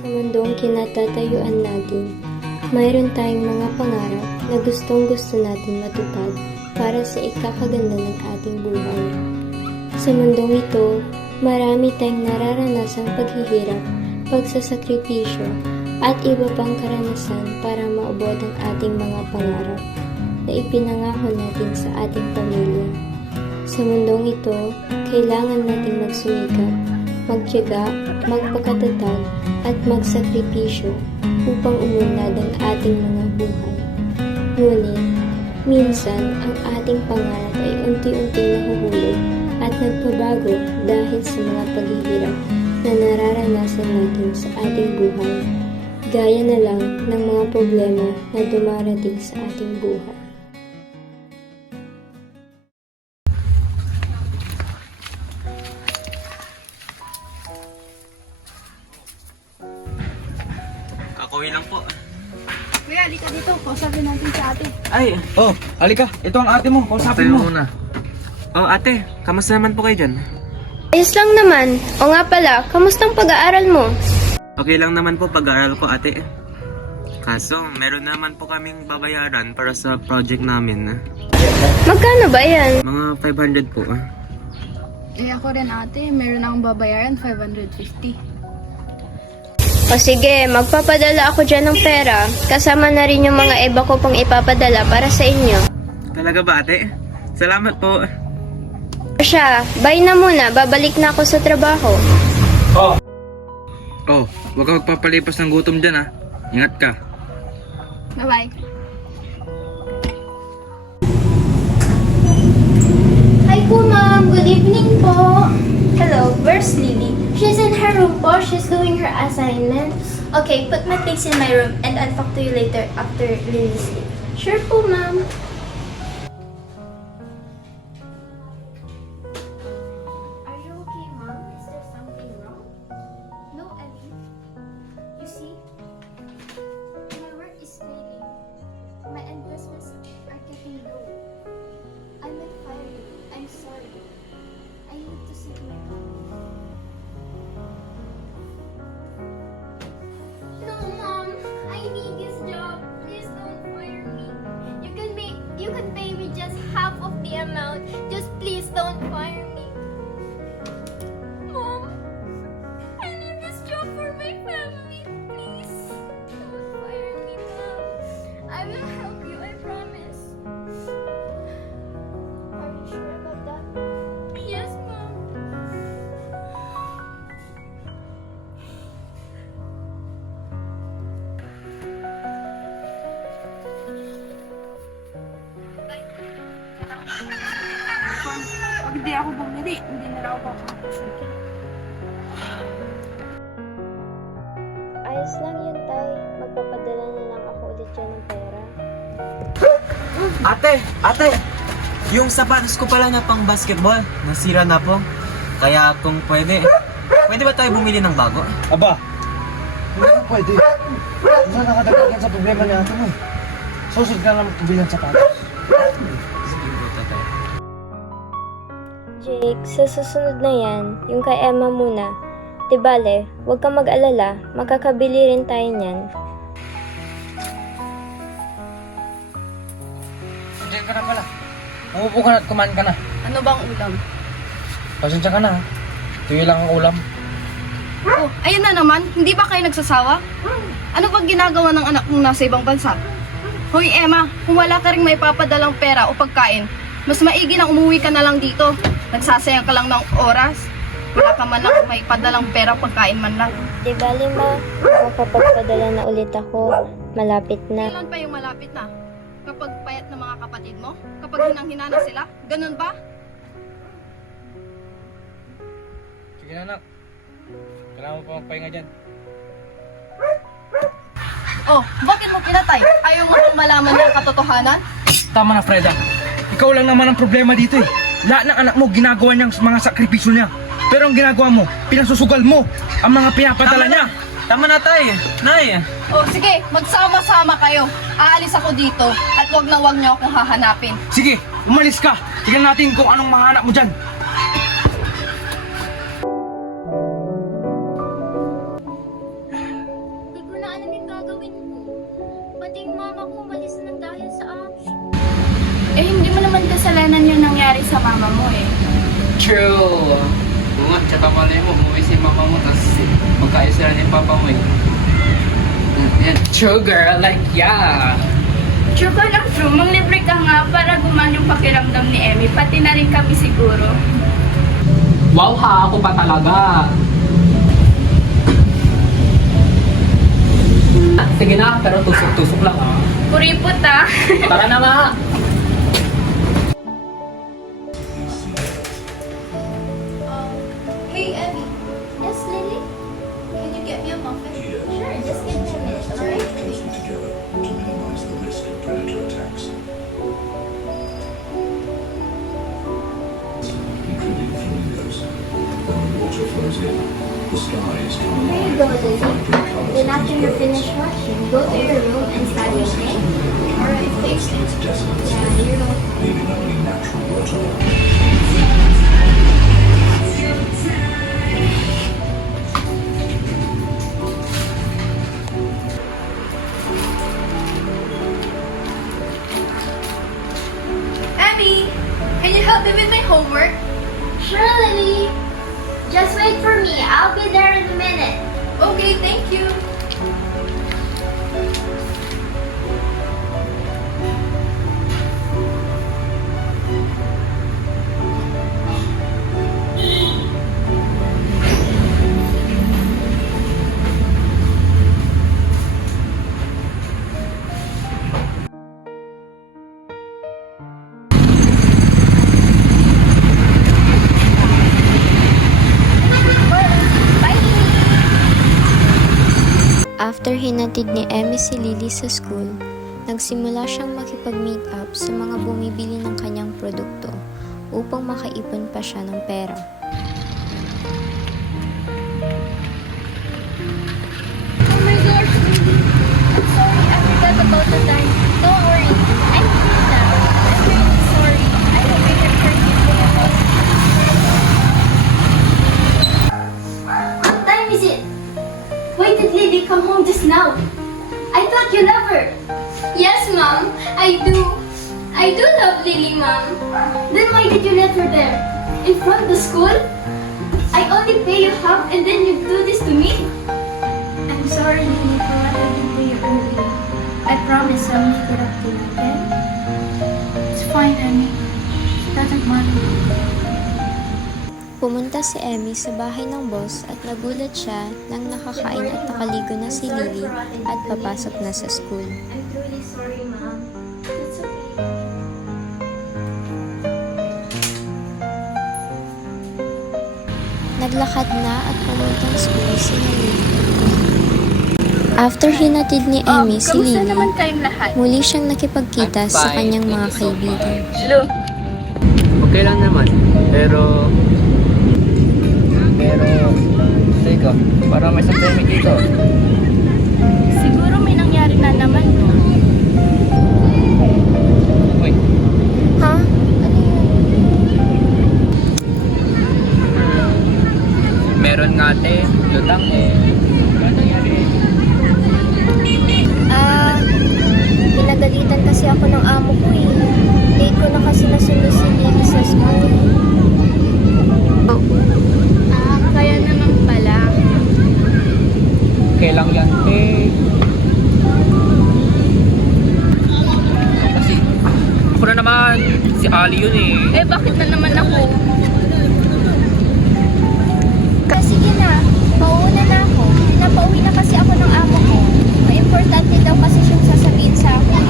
Sa mundong kinatatayuan natin, mayroon tayong mga pangarap na gustong-gusto natin matupad para sa ikakaganda ng ating buhay. Sa mundong ito, marami tayong nararanasang paghihirap, pagsasakripisyo, at iba pang karanasan para maabot ang ating mga pangarap na ipinangako natin sa ating pamilya. Sa mundong ito, kailangan nating magsumikap, magtiyaga, magpakatatag, at magsakripisyo upang umunlad ang ating mga buhay. Ngunit, minsan ang ating pangarap ay unti-unting nahuhulog at nagpabago dahil sa mga paghihirap na nararanasan natin sa ating buhay, gaya na lang ng mga problema na dumarating sa ating buhay. Kakauwi lang po. Kuya, halika dito. Kausapin natin si ate. Ay, Oh, halika. Ito ang ate mo. Kausapin sabi mo. muna. Oh, ate, kamusta naman po kayo dyan? Ayos lang naman. O nga pala, kamustang pag-aaral mo? Okay lang naman po pag-aaral ko, ate. Kaso, meron naman po kaming babayaran para sa project namin. Magkano ba yan? Mga 500 po. Eh ako rin ate, meron akong babayaran 550. O sige, magpapadala ako dyan ng pera. Kasama na rin yung mga iba ko pang ipapadala para sa inyo. Talaga ba, ate? Salamat po. O siya, bye na muna. Babalik na ako sa trabaho. Oh, huwag ka magpapalipas ng gutom dyan, ha. Ingat ka. Bye-bye. Hi po, ma'am. Good evening po. Hello, where's Lily? She's in her room po. She's doing her assignments. Okay, put my things in my room and I'll talk to you later after Lily sleep. Sure po, ma'am. Are you okay, ma'am? Is there something wrong? No, Ellie. You see, my work is failing. My investments are getting low. I will fire you. I'm sorry. I need to save my family. No, Mom. I need this job. Please don't fire me. You can pay me just half of the amount. Just please don't fire me. Mom, I need this job for my family. Please don't fire me, Mom. I will help you. I promise. Are you sure about that? Yes, Mom. Pag hindi ako bumili, hindi na lang ako kakapasok. Ayos lang yun, Tay. Magpapadala na lang ako ulit dyan ng pera. Ate! Yung sapatos ko pala na pang basketball, nasira na po. Kaya kung pwede ba tayo bumili ng bago? Aba, hindi mo pwede. Saan nakadagdag yan sa problema ni ate mo? Susunod ka lang magtubilan sa patos. Sige po, tatay. Jake, sa susunod na yan, yung kay Emma muna. Di bale, huwag kang mag-alala. Makakabili rin tayo niyan. Diyan ka na pala. Umupo ka na at kumain ka na. Ano bang ulam? Pasensya ka na, ha. Tuyo lang ang ulam. Oh, ayun na naman. Hindi ba kayo nagsasawa? Ano bang ginagawa ng anak mong nasa ibang bansa? Hoy Emma, kung wala ka ring may papadalang pera o pagkain, mas maigi na umuwi ka na lang dito. Nagsasayang ka lang ng oras. Wala ka man lang may padalang pera o pagkain man lang. Di bale, ma, makapagpadala na ulit ako. Malapit na. Kailan pa yung malapit na? Kapag payat ng mga kapatid mo? Kapag hinang-hina na sila? Ganun ba? Sige na, anak. Kailangan mo pa magpahinga dyan. Oh, bakit mo pinatay? Ayaw mo bang malaman ng katotohanan? Tama na, Freda. Ikaw lang naman ang problema dito, eh. Lahat ng anak mo, ginagawa niyang mga sakripisyo niya. Pero ang ginagawa mo, pinasusugal mo ang mga pinapadala niya. Tama na, tay! Nay! Oh, sige, magsama-sama kayo. Aalis ako dito at wag niyo akong hahanapin. Sige, umalis ka. Tignan natin kung anong mga anak mo dyan. bagay sa mama mo eh. True! Oo nga, tsaka malay mo, umuwi si mama mo, tapos magkaayos sila ni papa mo eh. Yan. True girl, like yeah! True ka lang, true. Manglibre ka nga para gumaan yung pakiramdam ni Emmy. Pati na rin kami siguro. Wow ha, ako pa talaga! Sige na, pero tusok-tusok lang ha. Kuripot ah. Tara na nga! Hey, Abby. Yes, Lily? Can you get me a muffin? Sure, just give me a minute, alright? Closely together to minimize the risk of predator attacks. Including flamingos. When the water flows in, the skies come Here you alive go, with Lily. vibrant colors Then of after you're birds. finished washing, go to your room and study, okay? Alright, thanks. It's desolate, Yeah, you're welcome. leaving only natural water. Emmy, can you help me with my homework? Sure, Lily. Just wait for me. I'll be there in a minute. Okay, thank you. After hinatid ni Emmy si Lily sa school, nagsimula siyang makipag-meet up sa mga bumibili ng kanyang produkto upang makaipon pa siya ng pera. Oh my gosh, Lily. I'm sorry. I forgot about the time. Don't worry. I'm here now. I'm really sorry. I hope I can forgive you. What time is it? Why did Lily come home just now? I thought you love her. Yes, Mom. I do. I do love Lily, Mom. Then why did you let her there? In front of the school? I only pay you half and then you do this to me? I'm sorry, Lily, for what I did to you earlier. I promise I'll make it up to you, okay? It's fine, Emmy. It doesn't matter. Pumunta si Emmy sa bahay ng boss at nagulat siya nang nakakain at nakaligo na si Lily at papasok na sa school. I'm truly sorry, Mom. It's okay. Naglakad na at pumuntang school si Lily. After hinatid ni Emmy si kamusta Lily, naman kayong lahat? muli siyang nakipagkita sa kanyang mga kaibigan. Lu, Okay lang naman, pero... Teka, parang may santemi dito. siguro may nangyari na naman, no? Uy, Ha? Ano yun? meron nga te, lutang eh. Ano nangyari? Pinagalitan kasi ako ng amo ko eh. Late ko na kasi nasundo si Lily sa school. Kaya naman pala. Kailang yan te. Kasi, ako na naman, si Ali yun eh. Eh, bakit na naman ako? Sige na, pauuna na ako. Napauwi na kasi ako ng amo ko. May importante daw kasi siyang sasabihin sa akin.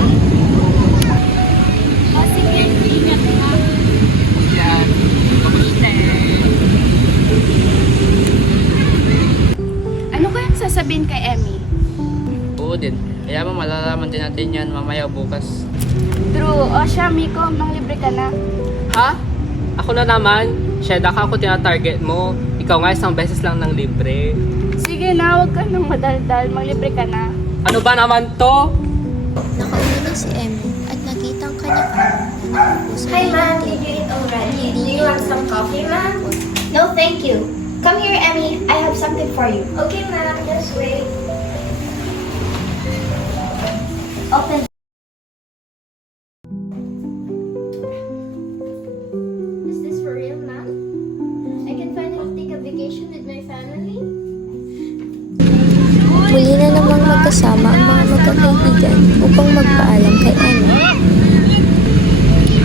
Oh, sige, ingat ka. Yan, kamusta? Ano kayang sasabihin kay Emmy? Oo din, kaya mo malalaman din natin yan mamaya bukas. True. O siya, Miko, manglibre ka na. Ha? Ako na naman, Sheda ka ako tinatarget mo. Ikaw nga isang beses lang ng libre. Sige na, huwag ka nang madaldal. Manglibre ka na. Ano ba naman to? Nakauwi na si Emmy at nakita ang kanyang amo na nakaupo sa Hi, Mom. table. Did you eat already? Hindi Do you want some coffee, Mom? No, thank you. Come here, Emmy. I have something for you. Okay, Mom. Just wait. Open. kasama ang mga magkakaibigan upang magpaalam kay Emma.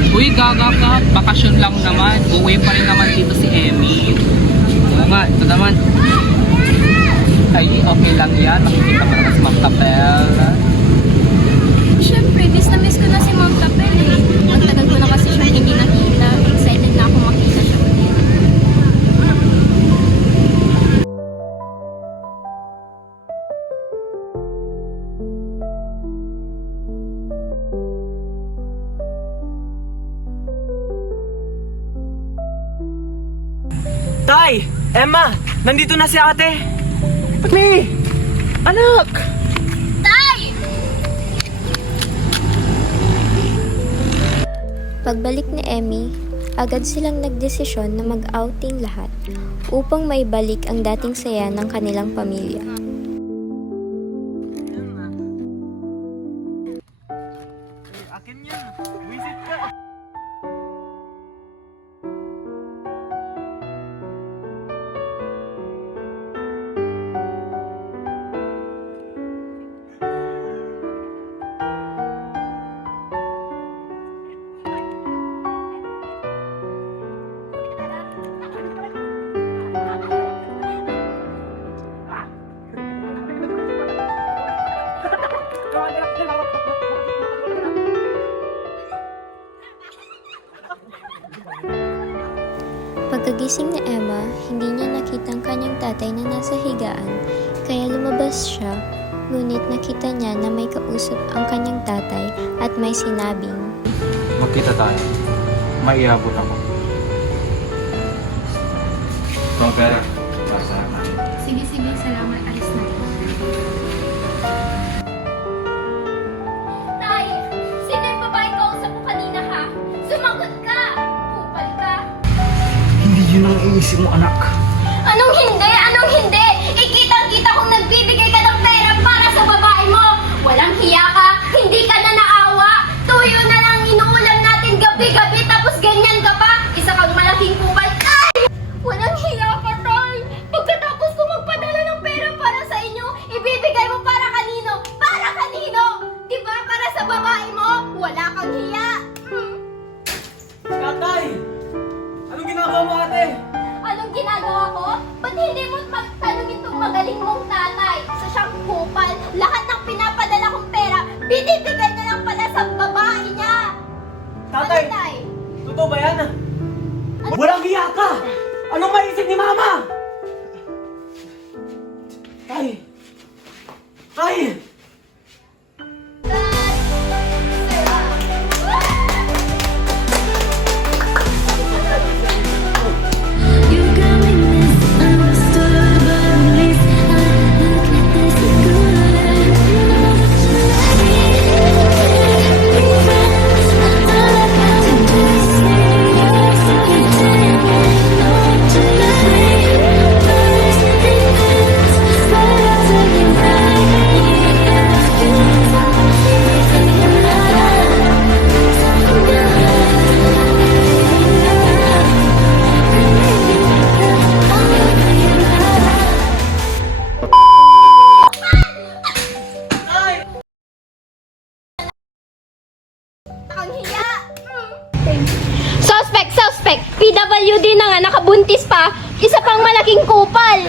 Uy, gaga ka. Bakasyon lang naman. Uuwi pa rin naman dito si Emmy. Oo nga, ito naman. Ay, okay lang yan. Makikita pa naman si Ma'am Tapel. Siyempre, miss ko na si Ma'am Tapel eh. Ang tagal ko na kasi siyang hindi nakita. Excited na ako makita siya ulit. Tay! Emma! Nandito na si ate! Pati! Anak! Pagbalik ni Emmy, agad silang nagdesisyon na mag-outing lahat upang maibalik ang dating saya ng kanilang pamilya. Akin yan! Visit ka! Pagkagising ni Emma, hindi niya nakita ang kanyang tatay na nasa higaan, kaya lumabas siya, ngunit nakita niya na may kausap ang kanyang tatay at may sinabing, Magkita tayo. May iabot ako. Ito ang pera. Para sa akin. Sige, salamat. Alis na. Tay! Sino yung babae kausap mo kanina ha? Sumagot ka! Kupal ka! Hindi yun ang iisip mo, anak. Anong hindi? Ikitang-kita kong nagbibigay ka ng pera para sa babae mo! Walang hiya ka! Hindi ka na naawa! Tuyo na lang inuulam natin gabi-gabi tapos ganyan ka pa! Isa kang malaking kupal! Ay! Walang hiya ka, Tay! Pagkatapos ko magpadala ng pera para sa inyo, ibibigay mo para kanino? Para kanino? Diba para sa babae mo? Wala kang hiya! Tatay! Anong ginagawa mo ate? Anong ginagawa ko? Ba't hindi mo pagtanungin itong magaling mong tatay? Isa siyang kupal. Lahat ng pinapadala kong pera, binibigay na lang pala sa babae niya. Tatay! Ano, Tay? Totoo ba yan? Walang hiya ka! Anong maisip ni Mama? Tay! Tay! Ang hiya! Suspect! PWD na nga, nakabuntis pa, isa pang malaking kupal!